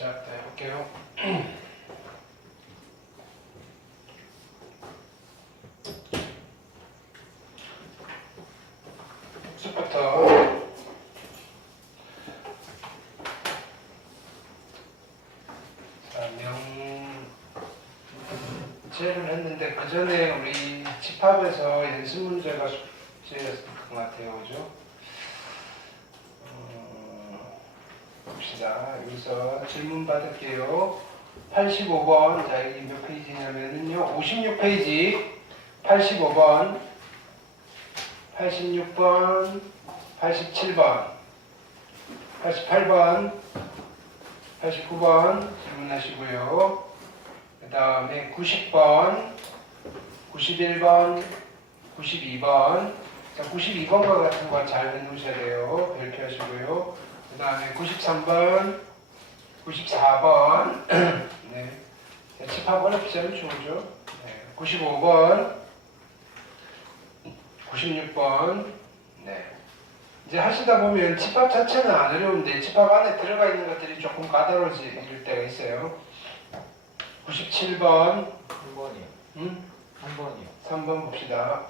자, 해볼게요. 복습부터 문제를 했는데 그 전에 우리 집합에서 연습 문제가 숙제였을 것 같아요, 그죠? 봅시다. 여기서 질문 받을게요. 85번, 자 여기 몇 페이지냐면요, 56페이지, 85번, 86번, 87번, 88번, 89번 질문하시고요. 그 다음에 90번, 91번, 92번. 자, 92번과 같은 거 잘 해놓으셔야 돼요. 별표하시고요. 그 다음에 93번, 94번. 네. 집합 어렵지 않죠, 그죠? 네. 95번, 96번. 네. 이제 하시다 보면 집합 자체는 안 어려운데 집합 안에 들어가 있는 것들이 조금 까다로워질 때가 있어요. 97번. 3번이요. 응? 3번이요. 3번 봅시다.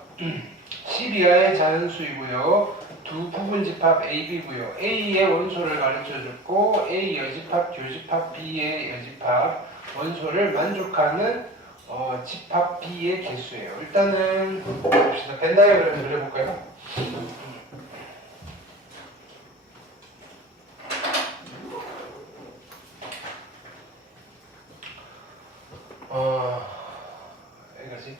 10 이하의 자연수이고요. 두 부분 집합 A, B고요. A의 원소를 가르쳐줬고 A 여집합, 교집합, B의 여집합 원소를 만족하는 집합 B의 개수예요. 일단은 봅시다. 벤 다이어그램을 그려볼까요? 여기까지.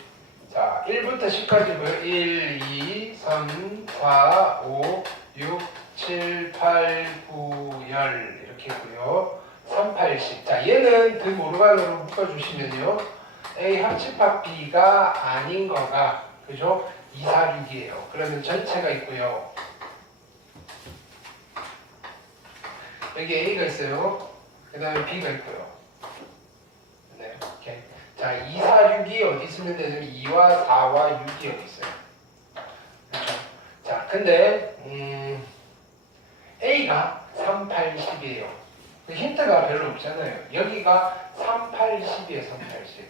자, 1부터 10까지 뭐요? 1, 2, 3, 4, 5, 6, 7, 8, 9, 10 이렇게 있고요. 3, 8, 10. 자, 얘는 그 모르간으로 묶어주시면요. A 합집합 B가 아닌 거가, 그죠? 2, 4, 6이에요. 그러면 전체가 있고요. 여기 A가 있어요. 그 다음에 B가 있고요. 네, 오케이. 자, 2, 4, 6이 어디 있으면 되냐면 2와 4와 6이 여기 있어요. 그렇죠? 자, 근데 A가 3, 8, 10이에요. 힌트가 별로 없잖아요. 여기가 3, 8, 10이에요. 3, 8, 10.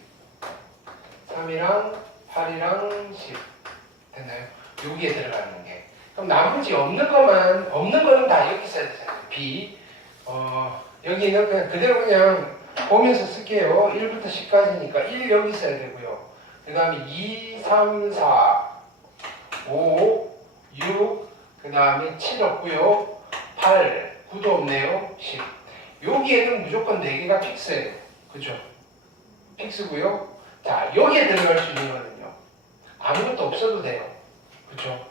3이랑 8이랑 10 됐나요? 여기에 들어가는 게. 그럼 나머지 없는 거는 다 여기 있어야 되잖아요. B. 여기는 그냥 그대로 그냥 보면서 쓸게요. 1부터 10까지니까 1 여기 있어야 되고요. 그 다음에 2, 3, 4, 5, 6, 그 다음에 7 없고요. 8, 9도 없네요. 10. 여기에는 무조건 4개가 픽스예요. 그죠? 픽스고요. 자, 여기에 들어갈 수 있는 거는요. 아무것도 없어도 돼요. 그죠?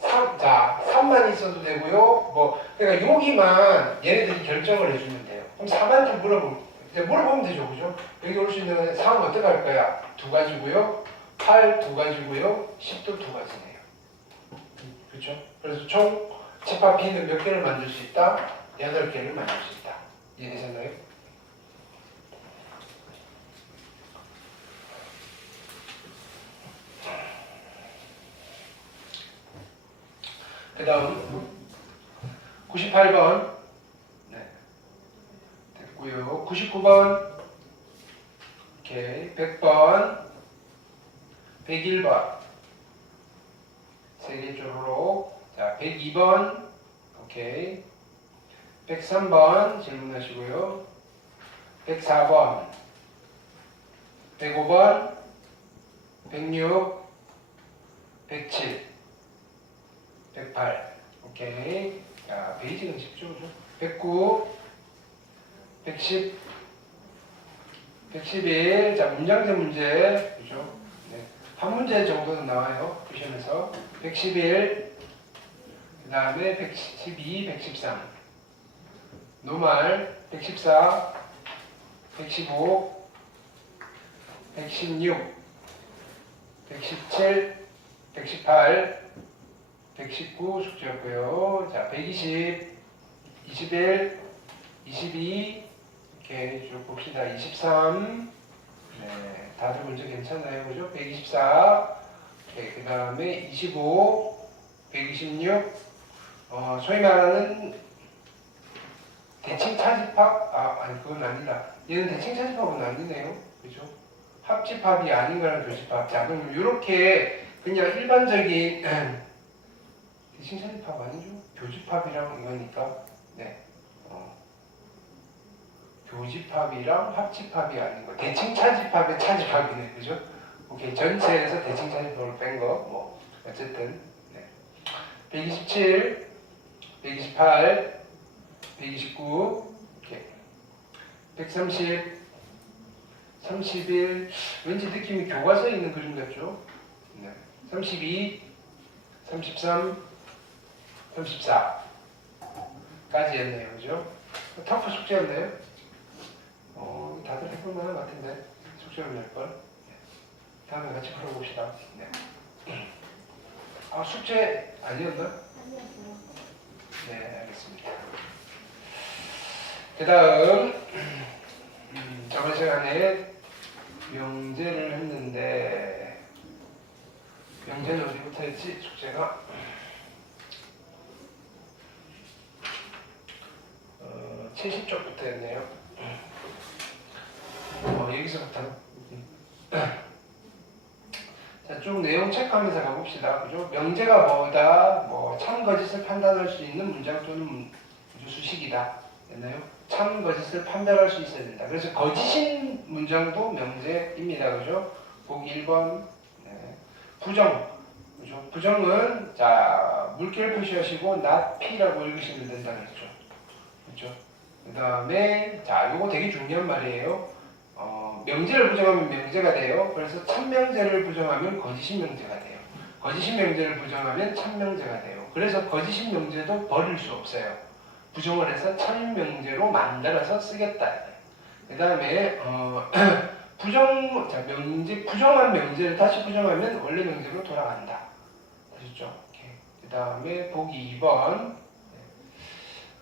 3, 3만 있어도 되고요. 그러니까 여기만 얘네들이 결정을 해주면 돼요. 그럼 4만테 물어보면 되죠. 그죠? 여기 올 수 있는 3은 어떻게 할 거야? 2가지고요. 8 2가지고요. 10도 2가지네요. 그렇죠? 그래서 총 집합 B는 몇 개를 만들 수 있다? 8개를 만들 수 있다. 이해되셨나요? 그 다음 98번 네. 됐고요. 99번 오케이. 100번 101번 3개 쪼로록. 자, 102번 오케이. 103번 질문하시고요. 104번 105번 106 107 108 오케이. 자, 베이직은 쉽죠, 그죠? 109 110 111. 자, 문장제 문제, 그죠? 네. 한 문제 정도는 나와요. 큐션에서. 111, 그 다음에 112, 113. 노말, 114, 115, 116, 117, 118, 119 숙제였고요. 자, 120, 21, 22, 이렇게 쭉 봅시다. 23, 네, 다들 문제 괜찮나요? 그죠? 124, 네, 그 다음에 25, 126, 소위 말하는 대칭 차집합, 아니 그건 아니다. 얘는 대칭 차집합은 아니네요. 그죠? 합집합이 아닌 거랑 교집합. 자, 그럼 이렇게 그냥 일반적인 대칭 차집합 아니죠? 교집합이랑 이거니까. 네. 교집합이랑 합집합이 아닌 거. 대칭 차집합의 차집합이네. 그죠? 오케이. 전체에서 대칭 차집합을 뺀 거. 뭐, 어쨌든. 네. 127, 128, 129, 이렇게. 130, 31, 왠지 느낌이 교과서에 있는 그림 같죠? 네. 32, 33, 34까지 했네요. 그죠? 터프 숙제였네요. 다들 해볼 만한 것 같은데 숙제를 낼걸. 네. 다음에 같이 풀어봅시다. 네. 숙제 아니었나? 네, 알겠습니다. 그 다음 저번 시간에 명제를 했는데 명제는 어디부터 했지? 숙제가 70쪽부터 했네요. 여기서부터 자, 쭉 내용 체크하면서 가봅시다. 그죠? 명제가 뭐다? 참 거짓을 판단할 수 있는 문장 또는 수식이다. 됐나요? 참 거짓을 판별할 수 있어야 된다. 그래서 거짓인 문장도 명제입니다. 그죠? 보기 1번. 네. 부정. 그죠? 부정은 자, 물결 표시하시고 not P라고 읽으시면 된다고 했죠. 그죠? 그 다음에 자, 요거 되게 중요한 말이에요. 명제를 부정하면 명제가 돼요. 그래서 참명제를 부정하면 거짓인 명제가 돼요. 거짓인 명제를 부정하면 참명제가 돼요. 그래서 거짓인 명제도 버릴 수 없어요. 부정을 해서 참인 명제로 만들어서 쓰겠다. 그 다음에 부정한 명제를 다시 부정하면 원래 명제로 돌아간다. 아셨죠? 그 다음에 보기 2번.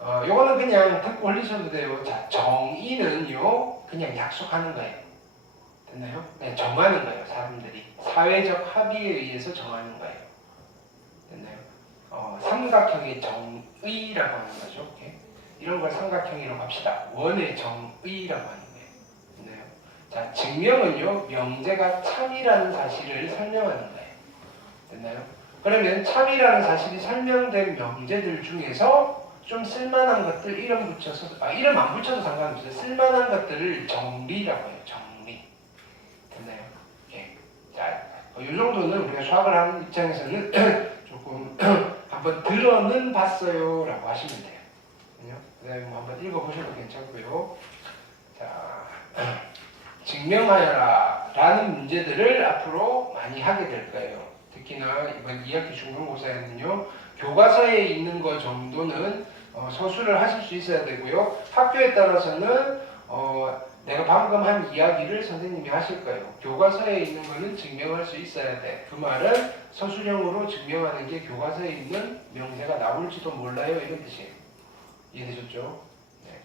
요거는 그냥 듣고 올리셔도 돼요. 자, 정의는요, 그냥 약속하는 거예요. 됐나요? 그냥 정하는 거예요, 사람들이. 사회적 합의에 의해서 정하는 거예요. 됐나요? 삼각형의 정의라고 하는 거죠. 오케이? 이런 걸 삼각형이라고 합시다. 원의 정의라고 하는 거예요. 됐나요? 자, 증명은요, 명제가 참이라는 사실을 설명하는 거예요. 됐나요? 그러면 참이라는 사실이 설명된 명제들 중에서 좀 쓸만한 것들 이름 붙여서 이름 안 붙여도 상관없어요. 쓸만한 것들을 정리라고 해요. 정리. 됐나요? 예. 자, 이 정도는 우리가 수학을 하는 입장에서는 조금 한번 들어는 봤어요라고 하시면 돼요. 그다음에 한번 읽어보셔도 괜찮고요. 자, 증명하여라라는 문제들을 앞으로 많이 하게 될 거예요. 특히나 이번 2학기 중간고사에는요, 교과서에 있는 것 정도는 서술을 하실 수 있어야 되고요. 학교에 따라서는 내가 방금 한 이야기를 선생님이 하실 거예요. 교과서에 있는 거는 증명할 수 있어야 돼. 그 말은 서술형으로 증명하는 게 교과서에 있는 명제가 나올지도 몰라요. 이런 뜻이에요. 이해되셨죠? 네.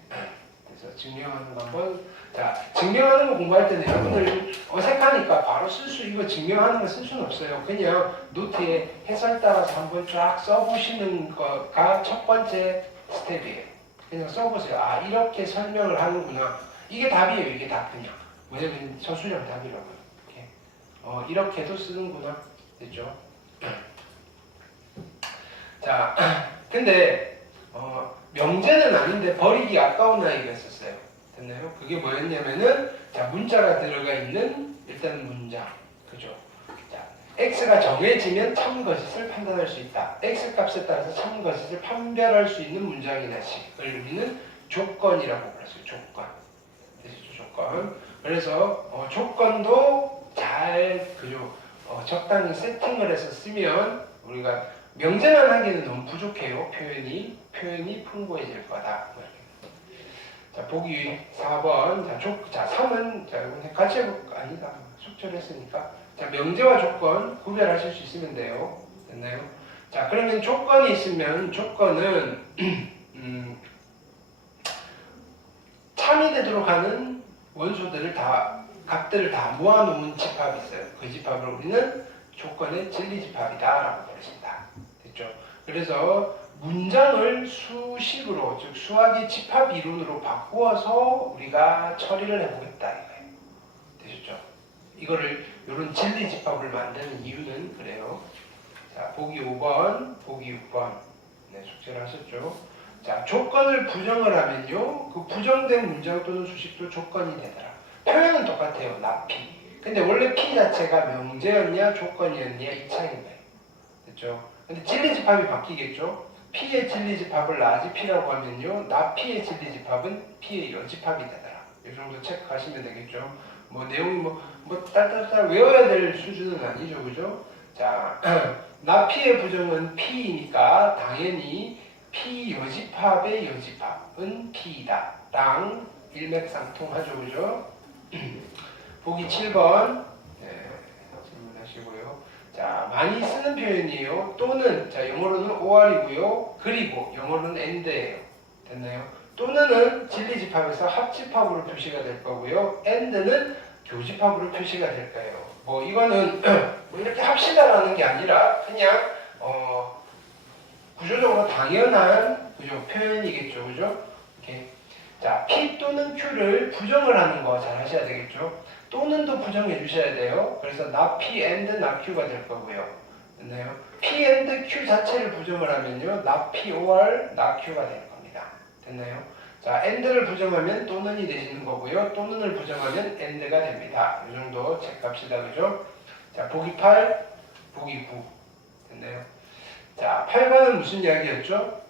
그래서 증명하는 거 한번. 자, 증명하는 거 공부할 때는 여러분들 어색하니까 바로 이거 증명하는 거 쓸 수는 없어요. 그냥 노트에 해설 따라서 한번 쫙 써보시는 거가 첫 번째 스텝이에요. 그냥 써보세요. 이렇게 설명을 하는구나. 이게 답이에요. 이게 답 그냥. 왜냐면 서술형 답이라고요. 이렇게도 쓰는구나. 됐죠? 자, 근데 명제는 아닌데 버리기 아까운 아이가 있었어요. 됐나요? 그게 뭐였냐면은 자, 문자가 들어가 있는 일단 문장. 그죠? 자, x가 정해지면 참 거짓을 판단할 수 있다. x 값에 따라서 참 거짓을 판별할 수 있는 문장이나 식을 우리는 조건이라고 불렀어요. 조건. 되시죠? 조건. 그래서 조건도 잘 그죠? 적당히 세팅을 해서 쓰면 우리가 명제만 하기에는 너무 부족해요. 표현이 풍부해질 거다. 자, 보기 4번. 자, 3은 자, 같이 해볼까? 아니다. 숙제를 했으니까. 자, 명제와 조건 구별하실 수 있으면 돼요. 됐나요? 자, 그러면 조건이 있으면 조건은 참이 되도록 하는 원소들을 값들을 다 모아놓은 집합이 있어요. 그 집합을 우리는 조건의 진리집합이다 라고 부릅니다. 됐죠? 그래서 문장을 수식으로, 즉 수학의 집합 이론으로 바꾸어서 우리가 처리를 해보겠다 이거예요. 되셨죠? 이거를 이런 진리 집합을 만드는 이유는 그래요. 자, 보기 5번, 보기 6번. 네, 숙제를 하셨죠? 자, 조건을 부정을 하면요, 그 부정된 문장 또는 수식도 조건이 되더라. 표현은 똑같아요. 나 P. 근데 원래 P 자체가 명제였냐 조건이었냐 이 차이인 거예요. 됐죠? 근데 진리 집합이 바뀌겠죠? P의 진리 집합을 라지 P라고 하면요, 나 P의 진리 집합은 P의 여집합이 되더라. 이 정도 체크하시면 되겠죠? 뭐 내용이 뭐 딸딸딸 외워야 될 수준은 아니죠, 그죠? 자, 나 P의 부정은 P이니까 당연히 P 여집합의 여집합은 P이다. 랑 일맥상통하죠, 그죠? 보기 7번. 네, 질문하시고요. 자, 많이 쓰는 표현이에요. 또는, 자, 영어로는 or이고요. 그리고 영어로는 and예요. 됐나요? 또는은 진리집합에서 합집합으로 표시가 될 거고요. and는 교집합으로 표시가 될 거예요. 뭐 이거는 뭐 이렇게 합시다라는 게 아니라 그냥 구조적으로 당연한 그죠? 표현이겠죠, 그죠? 이렇게. 자, P 또는 Q를 부정을 하는 거 잘 하셔야 되겠죠? 또는도 부정해 주셔야 돼요. 그래서 나 P and 나 Q가 될 거고요. 됐나요? P and Q 자체를 부정을 하면요, 나 P or 나 Q가 될 겁니다. 됐나요? 자, and를 부정하면 또는이 되시는 거고요. 또는을 부정하면 and가 됩니다. 이 정도 체크합시다, 그죠? 자, 보기 8, 보기 9. 됐나요? 자, 8번은 무슨 이야기였죠?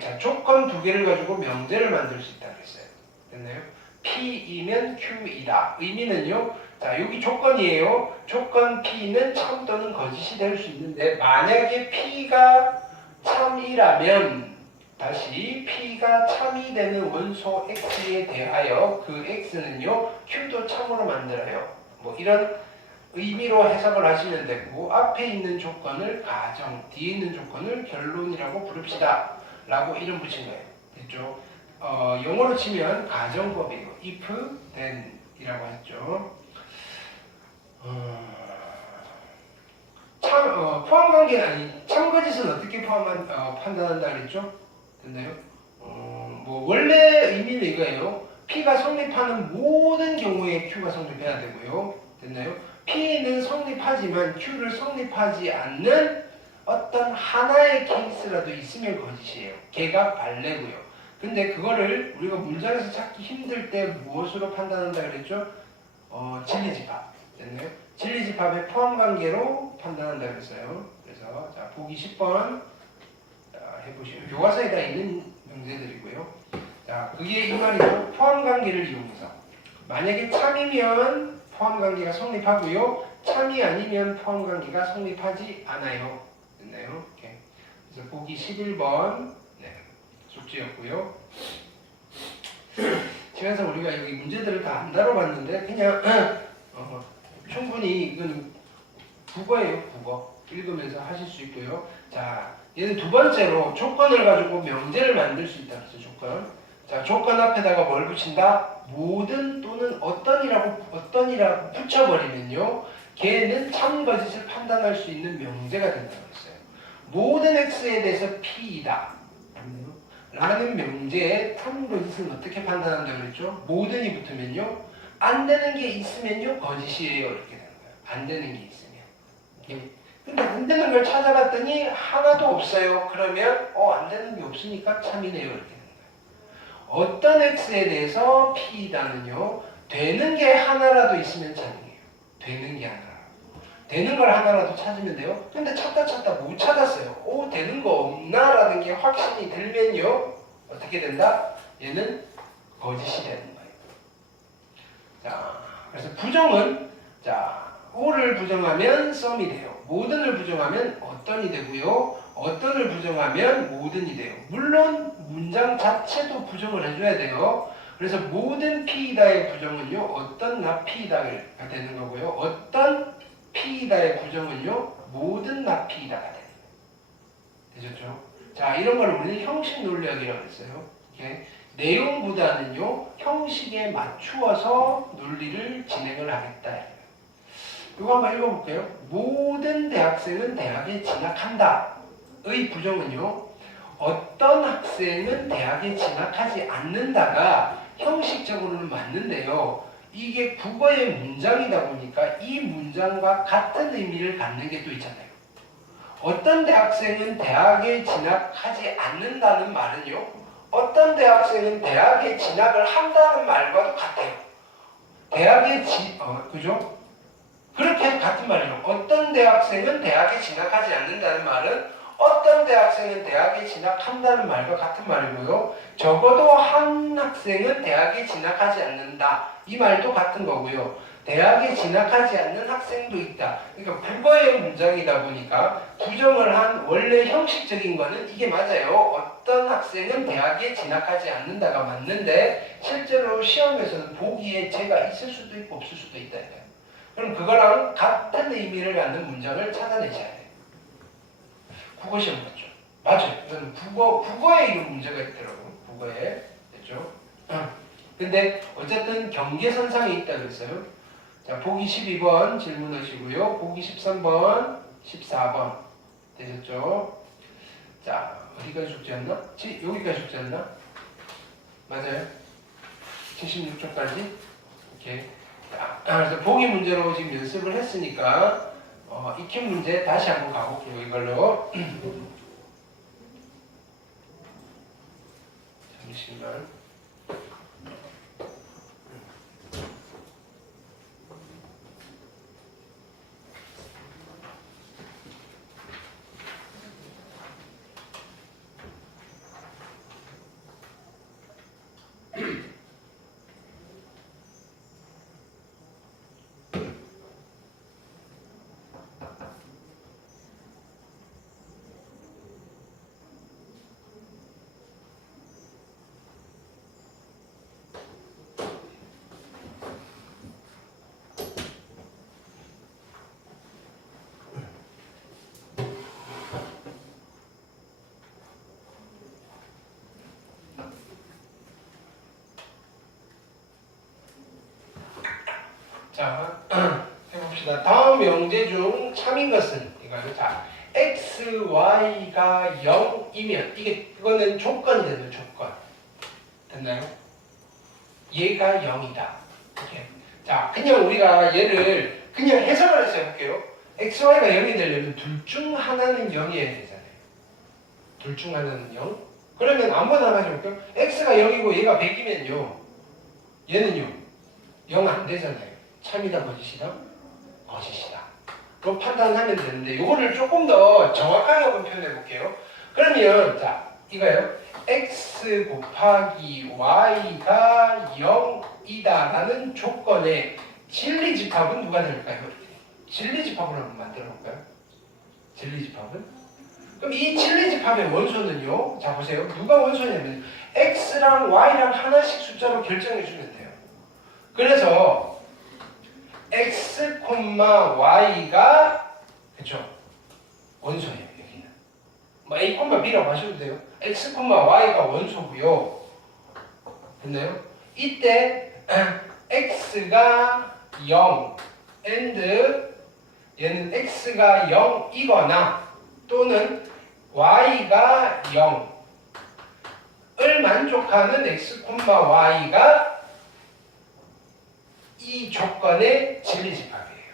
자, 조건 두 개를 가지고 명제를 만들 수 있다고 했어요. 됐나요? P이면 Q이다. 의미는요, 자, 여기 조건이에요. 조건 P는 참 또는 거짓이 될 수 있는데, 만약에 P가 참이라면, 다시 P가 참이 되는 원소 X에 대하여 그 X는요, Q도 참으로 만들어요. 뭐 이런 의미로 해석을 하시면 되고, 앞에 있는 조건을 가정, 뒤에 있는 조건을 결론이라고 부릅시다 라고 이름 붙인 거예요. 됐죠? 영어로 치면 가정법이에요. if, then 이라고 했죠. 포함관계는 아니, 참거짓은 어떻게 판단한다 그랬죠? 됐나요? 뭐 원래 의미는 이거예요. P가 성립하는 모든 경우에 Q가 성립해야 되고요. 됐나요? P는 성립하지만 Q를 성립하지 않는 어떤 하나의 케이스라도 있으면 거짓이에요. 걔가 발레고요. 근데 그거를 우리가 문장에서 찾기 힘들 때 무엇으로 판단한다 그랬죠? 진리집합. 됐나요? 진리집합의 포함관계로 판단한다 그랬어요. 그래서 자, 보기 10번 해보시면 교과서에 다 있는 문제들이고요. 자, 그게 이 말이죠. 포함관계를 이용해서 만약에 참이면 포함관계가 성립하고요. 참이 아니면 포함관계가 성립하지 않아요. 됐나요? 이렇게. 그래서 보기 11번 네, 숙제였고요. 시간상 우리가 여기 문제들을 다 안 다뤄봤는데 그냥 충분히 이건 국어예요. 국어. 읽으면서 하실 수 있고요. 자, 얘는 두 번째로 조건을 가지고 명제를 만들 수 있다 그랬죠. 조건. 자, 조건 앞에다가 뭘 붙인다? 모든 또는 어떤이라고 붙여버리면요, 걔는 참거짓을 판단할 수 있는 명제가 된다고 했어요. 모든 x에 대해서 p이다 라는 명제에 참거짓은 어떻게 판단한다고 그랬죠? 모든이 붙으면요, 안 되는 게 있으면요 거짓이에요 이렇게 되는 거예요. 안 되는 게 있으면. 근데 안 되는 걸 찾아봤더니 하나도 없어요. 그러면 안 되는 게 없으니까 참이네요 이렇게 되는 거예요. 어떤 x에 대해서 p이다는요, 되는 게 하나라도 있으면 참이에요. 되는 게 하나라도. 되는 걸 하나라도 찾으면 돼요. 근데 찾다 못 찾았어요. 되는 거 없나라는 게 확신이 들면요, 어떻게 된다? 얘는 거짓이 되는 거예요. 자, 그래서 부정은, 자, O를 부정하면 썸이 돼요. 모든을 부정하면 어떤이 되고요. 어떤을 부정하면 모든이 돼요. 물론 문장 자체도 부정을 해줘야 돼요. 그래서 모든 P이다의 부정은요, 어떤 나 P이다가 되는 거고요. 어떤 P이다의 부정은요, 모든 나 P이다가 되는 거예요. 되셨죠? 자, 이런 걸 우리는 형식 논리학이라고 했어요. 이렇게. 내용보다는요, 형식에 맞추어서 논리를 진행을 하겠다. 이거 한번 읽어볼게요. 모든 대학생은 대학에 진학한다. 의 부정은요, 어떤 학생은 대학에 진학하지 않는다가 형식적으로는 맞는데요. 이게 국어의 문장이다 보니까 이 문장과 같은 의미를 갖는 게 또 있잖아요. 어떤 대학생은 대학에 진학하지 않는다는 말은요. 어떤 대학생은 대학에 진학을 한다는 말과도 같아요. 그죠? 그렇게 같은 말이죠. 어떤 대학생은 대학에 진학하지 않는다는 말은 어떤 대학생은 대학에 진학한다는 말과 같은 말이고요. 적어도 한 학생은 대학에 진학하지 않는다. 이 말도 같은 거고요. 대학에 진학하지 않는 학생도 있다. 그러니까 국어의 문장이다 보니까 부정을 한 원래 형식적인 거는 이게 맞아요. 어떤 학생은 대학에 진학하지 않는다가 맞는데 실제로 시험에서는 보기에 제가 있을 수도 있고 없을 수도 있다. 그럼 그거랑 같은 의미를 갖는 문장을 찾아내셔야 돼요. 국어 시험 맞죠? 맞아요. 이건 국어에 이런 문제가 있더라고요. 국어에. 됐죠? 근데 어쨌든 경계선상에 있다 그랬어요. 자, 보기 12번 질문하시고요. 보기 13번, 14번. 되셨죠? 자, 어디까지 숙제였나? 여기까지 숙제였나? 맞아요? 76초까지? 오케이. 자, 그래서 보기 문제로 지금 연습을 했으니까 익힌 문제 다시 한번 가볼게요. 이걸로. 잠시만. 자, 해봅시다. 다음 명제 중 참인 것은 이거요. 자, x, y가 0이면 이거는 조건이 되는 조건. 됐나요? 얘가 0이다. 이렇게. 자, 그냥 우리가 얘를 그냥 해석을 해서 해볼게요. x, y가 0이 되려면 둘 중 하나는 0이어야 되잖아요. 둘 중 하나는 0. 그러면 아무거나 하나 해볼게요. x가 0이고 얘가 100이면요. 얘는요. 0 안 되잖아요. 참이다 거짓이다? 거짓이다. 그럼 판단하면 되는데 이거를 조금 더 정확하게 한번 표현해 볼게요. 그러면 자 이거요. x 곱하기 y가 0이다 라는 조건의 진리집합은 누가 될까요? 진리집합을 한번 만들어 볼까요? 진리집합은? 그럼 이 진리집합의 원소는요. 자 보세요. 누가 원소냐면 x랑 y랑 하나씩 숫자로 결정해 주면 돼요. 그래서 x, y가 그쵸 원소예요. 여기는 뭐 a, b라고 하셔도 돼요. x, y가 원소고요. 됐나요? 이때 x가 0 and 얘는 x가 0이거나 또는 y가 0을 만족하는 x, y가 이 조건의 진리집합이에요.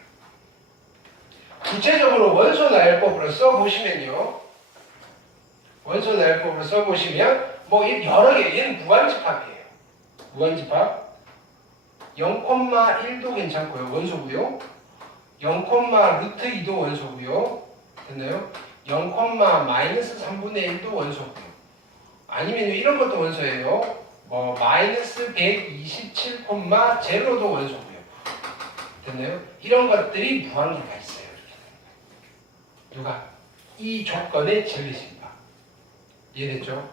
구체적으로 원소 나열법으로 써보시면요. 원소 나열법으로 써보시면 뭐 여러 개, 얘는 무한집합이에요. 무한집합 0,1도 괜찮고요. 원소고요. 0,√2도 원소고요. 됐나요? 0,-3분의 1도 원소고요. 아니면 이런 것도 원소예요. 뭐 마이너스 127,0도 원소고요. 됐나요? 이런 것들이 무한계가 있어요. 누가? 이 조건의 진리집합. 이해됐죠?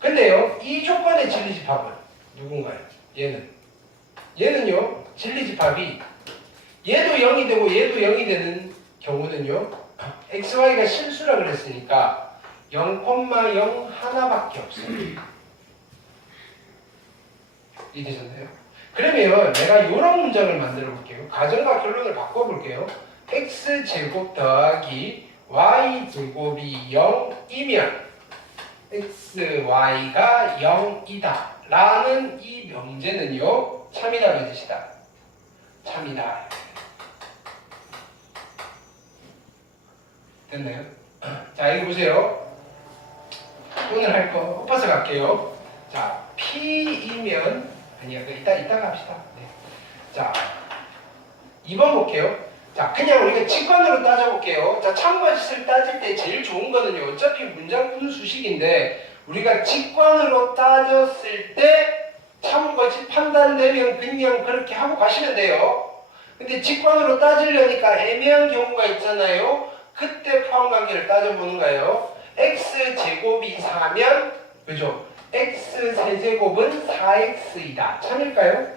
근데요, 이 조건의 진리집합은 누군가요? 얘는요, 진리집합이 얘도 0이 되고 얘도 0이 되는 경우는요, xy가 실수라 그랬으니까 0,0 하나밖에 없어요. 이해되셨나요? 그러면 내가 이런 문장을 만들어 볼게요. 가정과 결론을 바꿔볼게요. x제곱 더하기 y제곱이 0이면 xy가 0이다 라는 이 명제는요 참이다 거짓이다? 참이다. 됐나요? 자 여기 보세요. 오늘 할 거 엎어서 갈게요. 자 P이면 아니야 이따가 합시다. 네. 자 2번 볼게요. 자 그냥 우리가 직관으로 따져볼게요. 자 참거짓을 따질 때 제일 좋은 거는요 어차피 문장 푸는 수식인데 우리가 직관으로 따졌을 때 참거짓 판단되면 그냥 그렇게 하고 가시면 돼요. 근데 직관으로 따지려니까 애매한 경우가 있잖아요. 그때 포함관계를 따져보는 거예요. x제곱이 4면 그죠? x세제곱은 4x이다. 참일까요?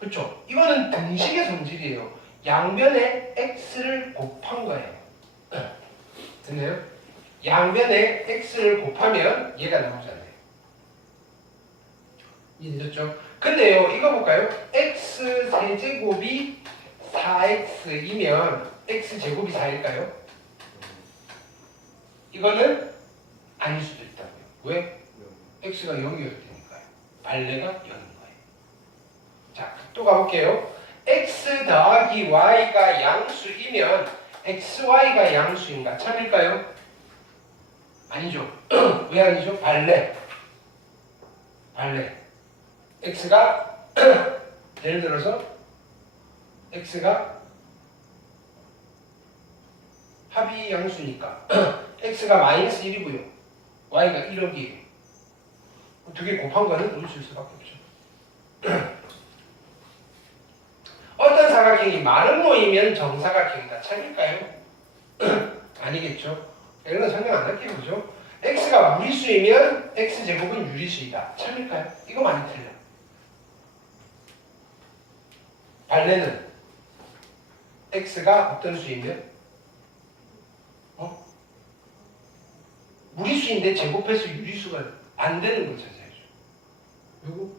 그렇죠? 이거는 등식의 성질이에요. 양변에 x를 곱한 거예요. 됐나요? 양변에 x를 곱하면 얘가 나오잖아요. 이해되셨죠? 근데요 이거 볼까요? x세제곱이 4x이면 x제곱이 4일까요? 이거는 아닐 수도 있다고요. 왜? x가 0이어야 되니까요. 발레가 0인 거예요. 자, 또 가볼게요. x 더하기 y가 양수이면 xy가 양수인가? 참일까요? 아니죠. 왜 아니죠? 발레. x가 예를 들어서 x가 합이 양수니까 x가 마이너스 1이고요. y가 1억이에요. 두 개 곱한 거는 음수일 수밖에 없죠. 어떤 사각형이 마른 모이면 정사각형이다. 참일까요? 아니겠죠. 이런 설명 안 할게요. 그죠? x가 무리수이면 x제곱은 유리수이다. 참일까요? 이거 많이 틀려. 발레는 x가 어떤 수이면 무리수인데 제곱해서 유리수가 안 되는 걸 찾아야죠. 누구?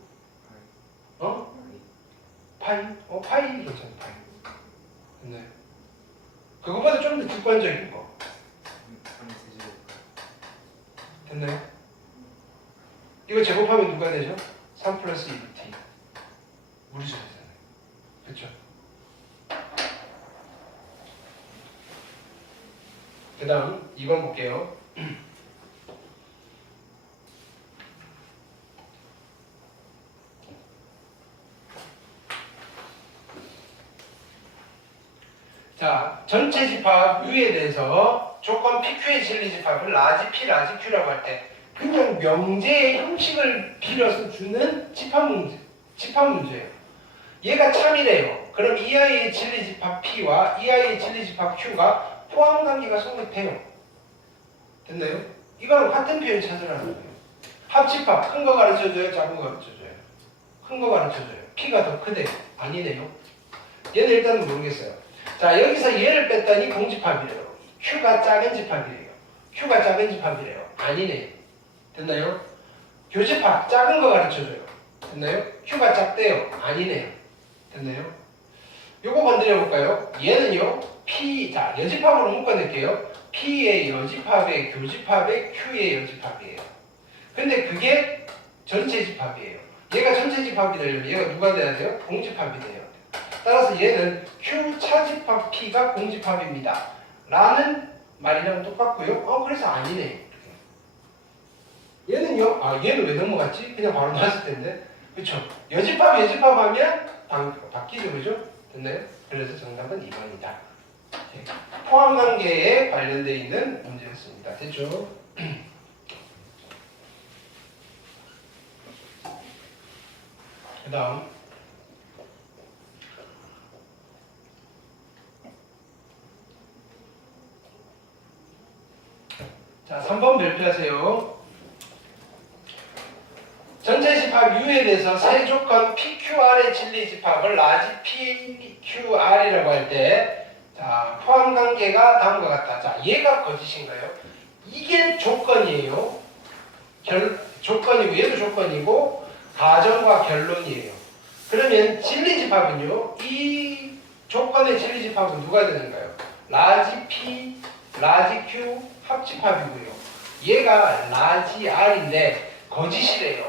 파이? 파이 괜찮아. 파이. 네. 그거보다 좀 더 직관적인 거. 됐나요? 이거 제곱하면 누가 되죠? 3 플러스 2t. 무리수 되잖아요. 그렇죠? 그 다음 2번 볼게요. 자, 전체 집합 U에 대해서 조건 PQ의 진리 집합을 라지 P, 라지 Q라고 할 때 그냥 명제의 형식을 빌어서 주는 집합문제예요. 얘가 참이래요. 그럼 이 아이의 진리 집합 P와 이 아이의 진리 집합 Q가 포함관계가 성립해요. 됐나요? 이거랑 같은 표현 찾으라는 거예요. 합집합, 큰 거 가르쳐줘요? 작은 거 가르쳐줘요? 큰 거 가르쳐줘요. P가 더 크대요? 아니네요. 얘는 일단은 모르겠어요. 자 여기서 얘를 뺐더니 공집합이래요. Q가 작은 집합이래요. Q가 작은 집합이래요. 아니네. 됐나요? 교집합 작은 거 가르쳐줘요. 됐나요? Q가 작대요. 아니네요. 됐나요? 요거 건드려 볼까요? 얘는요 P 자 여집합으로 묶어낼게요. P의 여집합의 교집합의 Q의 여집합이에요. 근데 그게 전체 집합이에요. 얘가 전체 집합이 되려면 얘가 누가 돼야 돼요? 공집합이 돼요. 따라서 얘는 Q 차집합 P가 공집합입니다. 라는 말이랑 똑같고요. 그래서 아니네. 얘는요. 얘는 왜 넘어갔지? 그냥 바로 나왔을 텐데. 그쵸? 여집합 하면 바뀌죠. 그죠? 됐나요? 그래서 정답은 2번이다. 포함관계에 관련되어 있는 문제였습니다. 됐죠? 그 다음 자 3번 발표하세요. 전체 집합 U에 대해서 세 조건 PQR의 진리 집합을 라지 PQR이라고 할 때 자, 포함 관계가 다음과 같다. 자, 얘가 거짓인가요? 이게 조건이에요. 조건이고 얘도 조건이고 가정과 결론이에요. 그러면 진리 집합은요. 이 조건의 진리 집합은 누가 되는가요? 라지 P, 라지 Q 합집합이고요. 얘가 라지 R인데 거짓이래요.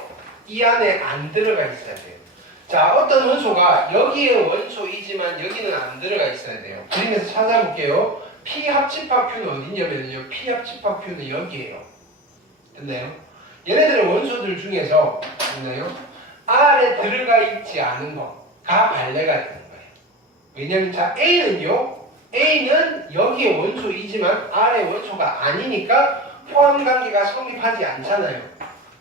이 안에 안 들어가 있어야 돼요. 자, 어떤 원소가 여기에 원소이지만 여기는 안 들어가 있어야 돼요. 그림에서 찾아볼게요. P 합집합 Q는 어디냐면요. P 합집합 Q는 여기에요. 됐나요? 얘네들의 원소들 중에서 됐나요? R에 들어가 있지 않은 거가 발레가 되는 거예요. 왜냐면 자 A는 여기에 원소이지만 R의 원소가 아니니까 포함관계가 성립하지 않잖아요.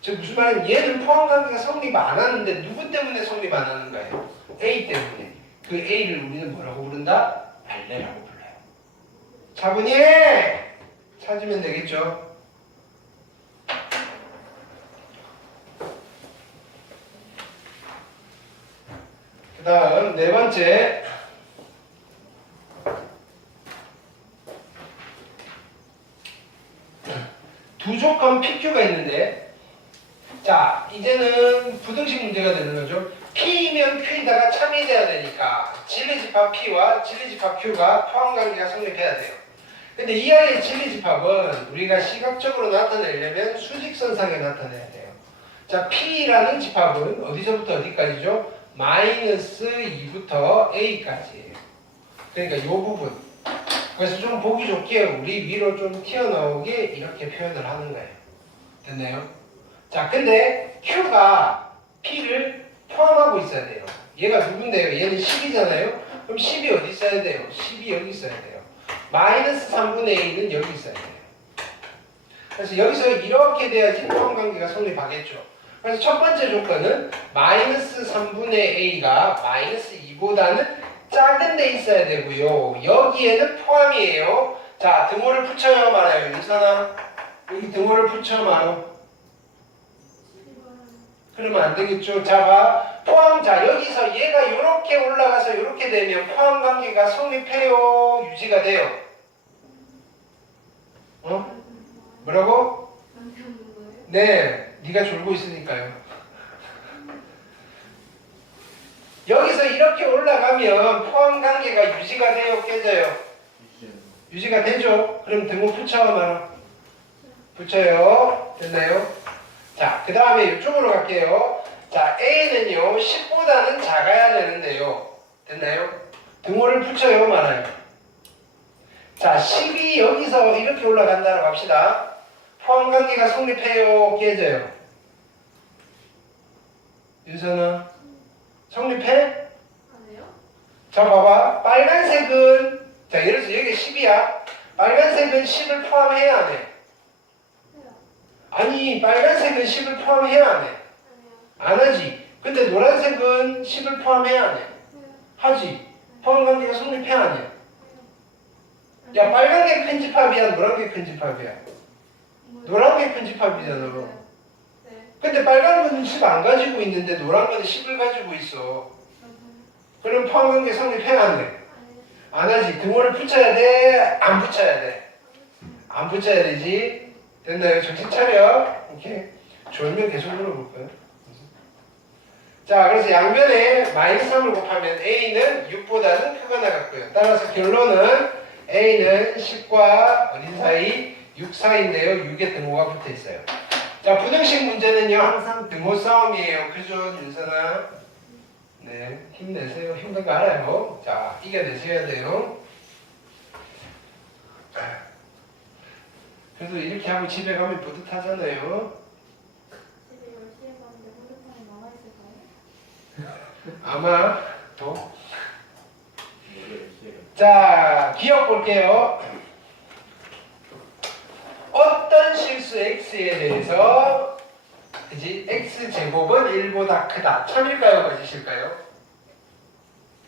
즉 무슨 말이냐면 얘는 포함관계가 성립 안 하는데 누구 때문에 성립 안 하는 거예요? A 때문에. 그 A를 우리는 뭐라고 부른다? 발레라고 불러요. 차분히 찾으면 되겠죠. 그 다음 네 번째, 두 조건 PQ가 있는데, 자 이제는 부등식 문제가 되는 거죠. P면 Q에다가 참이 돼야 되니까 진리집합 P와 진리집합 Q가 포함관계가 성립해야 돼요. 근데 이 아이의 진리집합은 우리가 시각적으로 나타내려면 수직선상에 나타내야 돼요. 자, P라는 집합은 어디서부터 어디까지죠? 마이너스 2부터 A까지예요. 그러니까 이 부분. 그래서 좀 보기 좋게 우리 위로 좀 튀어나오게 이렇게 표현을 하는 거예요. 됐나요? 자, 근데 Q가 P를 포함하고 있어야 돼요. 얘가 누군데요? 얘는 10이잖아요? 그럼 10이 어디 있어야 돼요? 10이 여기 있어야 돼요. 마이너스 3분의 A는 여기 있어야 돼요. 그래서 여기서 이렇게 돼야지 포함관계가 성립하겠죠. 그래서 첫 번째 조건은 마이너스 3분의 A가 마이너스 2보다는 작은 데 있어야 되고요. 여기에는 포함이에요. 자, 등호를 붙여요 말아요. 윤선아, 여기 등호를 붙여 말어. 그러면 안 되겠죠. 자, 봐. 포함, 자, 여기서 얘가 이렇게 올라가서 이렇게 되면 포함관계가 성립해요? 유지가 돼요? 어? 뭐라고? 네, 네가 졸고 있으니까요. 여기서 이렇게 올라가면 포함관계가 유지가 돼요? 깨져요? 유지가 되죠? 그럼 등호 붙여 말아. 붙여요. 됐나요? 자, 그 다음에 이쪽으로 갈게요. 자, A는요 10보다는 작아야 되는데요. 됐나요? 등호를 붙여요 말아요. 자, 10이 여기서 이렇게 올라간다고 합시다. 포함관계가 성립해요? 깨져요? 윤선아, 성립해? 아니요? 자, 봐봐. 빨간색은, 자, 예를 들어서 여기 10이야. 빨간색은 10을 포함해야 안 해? 해요. 아니, 빨간색은 10을 포함해야 안 해? 아니요. 안 하지. 근데 노란색은 10을 포함해야 안 해? 해요. 하지. 포함관계가 성립해야 안 해? 해요. 야, 빨간 게 큰 집합이야? 노란 게 큰 집합이야? 뭐요? 노란 게 큰 집합이잖아. 네. 근데 빨간 거는 10 안 가지고 있는데 노란 거는 10을 가지고 있어. 그럼 포함관계 성립해야 안 돼? 아니요. 안 하지. 등호를 붙여야 돼? 안 붙여야 돼? 안 붙여야 되지? 됐나요? 정신 차려. 오케이. 졸면 계속 물어볼 거야. 자, 그래서 양변에 마이너스 3을 곱하면 A는 6보다는 크거나 같고요. 따라서 결론은 A는 10과 어딘 사이? 6 사이인데요. 6에 등호가 붙어 있어요. 자, 부등식 문제는요. 항상 등호 싸움이에요. 그죠, 윤선아? 네, 힘내세요. 힘든 거 알아요. 자, 이겨내셔야 돼요. 그래도 이렇게 하고 집에 가면 뿌듯하잖아요. 집에 10시에 가는데 핸드폰이 남아있을까요? 아마 더. 자, 기억 볼게요. 어떤 실수 x에 대해서 그지? x제곱은 1보다 크다. 참일까요? 거짓일까요?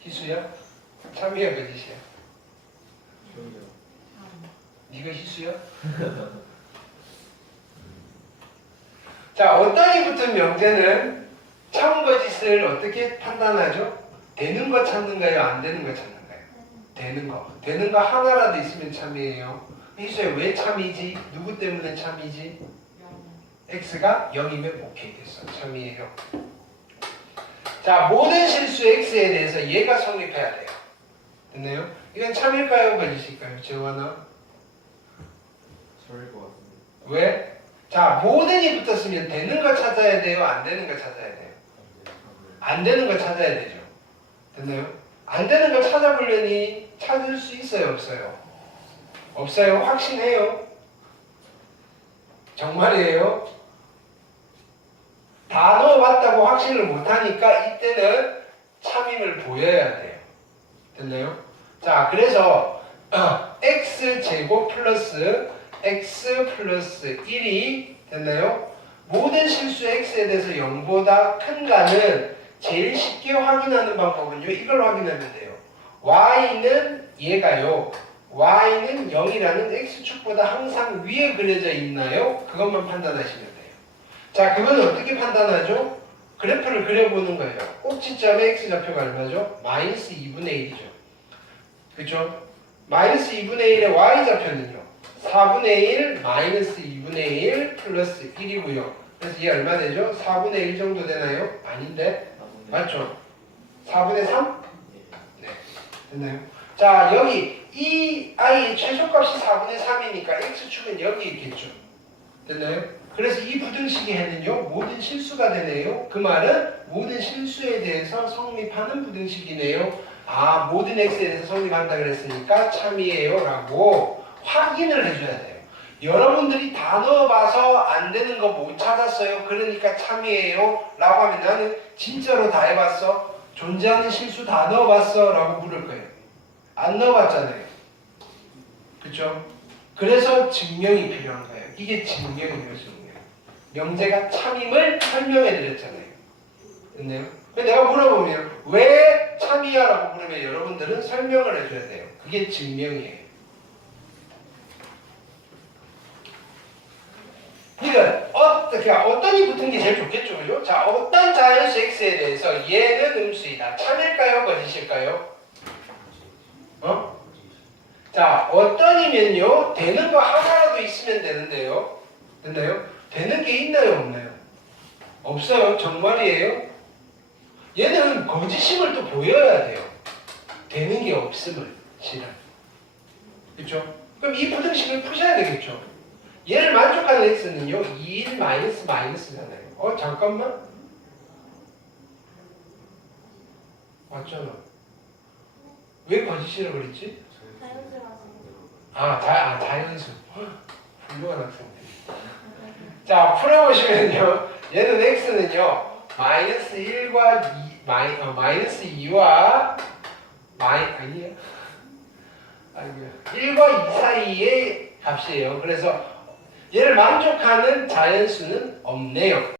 희수야? 참이야? 거짓이야? 네가 희수야? 자, 어떠니 붙은 명제는 참 거짓을 어떻게 판단하죠? 되는 거 찾는가요? 안 되는 거 찾는가요? 되는 거. 되는 거 하나라도 있으면 참이에요. 희수야, 왜 참이지? 누구 때문에 참이지? x가 0이면 오케이 됐어. 참이에요. 자, 모든 실수 x에 대해서 얘가 성립해야 돼요. 됐나요? 이건 참일까요? 거짓일까요? 재환아? 저일 것 같습니다. 왜? 자, 모든이 붙었으면 되는 거 찾아야 돼요? 안 되는 거 찾아야 돼요? 안 되는 거 찾아야 되죠. 됐나요? 안 되는 거 찾아보려니 찾을 수 있어요? 없어요? 없어요? 확신해요? 정말이에요? 다 넣어봤다고 확신을 못하니까 이때는 참임을 보여야 돼요. 됐나요? 자, 그래서 x제곱 플러스 x 플러스 1이 됐나요? 모든 실수 x에 대해서 0보다 큰가는 제일 쉽게 확인하는 방법은요. 이걸 확인하면 돼요. y는 얘가요. y는 0이라는 x축보다 항상 위에 그려져 있나요? 그것만 판단하시면 돼요. 자, 그거는 어떻게 판단하죠? 그래프를 그려보는 거예요. 꼭지점의 x좌표가 얼마죠? 마이너스 2분의 1이죠. 그렇죠? 마이너스 2분의 1의 y좌표는요. 4분의 1 마이너스 2분의 1 플러스 1이고요. 그래서 이게 얼마 되죠? 4분의 1 정도 되나요? 아닌데? 맞죠? 4분의 3? 네. 됐나요? 자, 여기 이 i의 최소값이 4분의 3이니까 x축은 여기 있겠죠. 됐나요? 그래서 이 부등식에는요. 모든 실수가 되네요. 그 말은 모든 실수에 대해서 성립하는 부등식이네요. 아, 모든 x에 대해서 성립한다 그랬으니까 참이에요 라고 확인을 해줘야 돼요. 여러분들이 다 넣어봐서 안 되는 거 못 찾았어요. 그러니까 참이에요 라고 하면 나는 진짜로 다 해봤어? 존재하는 실수 다 넣어봤어? 라고 물을 거예요. 안 넣어봤잖아요. 그쵸? 그래서 증명이 필요한 거예요. 이게 증명이에요, 증명. 명제가 참임을 설명해 드렸잖아요. 됐나요? 내가 물어보면 왜 참이야? 라고 물으면 여러분들은 설명을 해줘야 돼요. 그게 증명이에요. 그러니까 어떤이 붙은 게 제일 좋겠죠, 그죠? 자, 어떤 자연수 x에 대해서 얘는 음수이다. 참일까요, 거짓일까요? 자, 어떤이면요 되는 거 하나라도 있으면 되는데요. 됐나요? 되는 게 있나요, 없나요? 없어요. 정말이에요? 얘는 거짓임을 또 보여야 돼요. 되는 게 없음을 실은. 그렇죠? 그럼 이 부등식을 푸셔야 되겠죠. 얘를 만족하는 x는요 2일 마이너스 마이너스잖아요. 잠깐만. 맞잖아. 왜 거짓이라고 그랬지? 자연수. 훌륭한 학생들. 자, 풀어보시면요. 얘는 x는요 마이너스 1과 1과 2 사이의 값이에요. 그래서 얘를 만족하는 자연수는 없네요.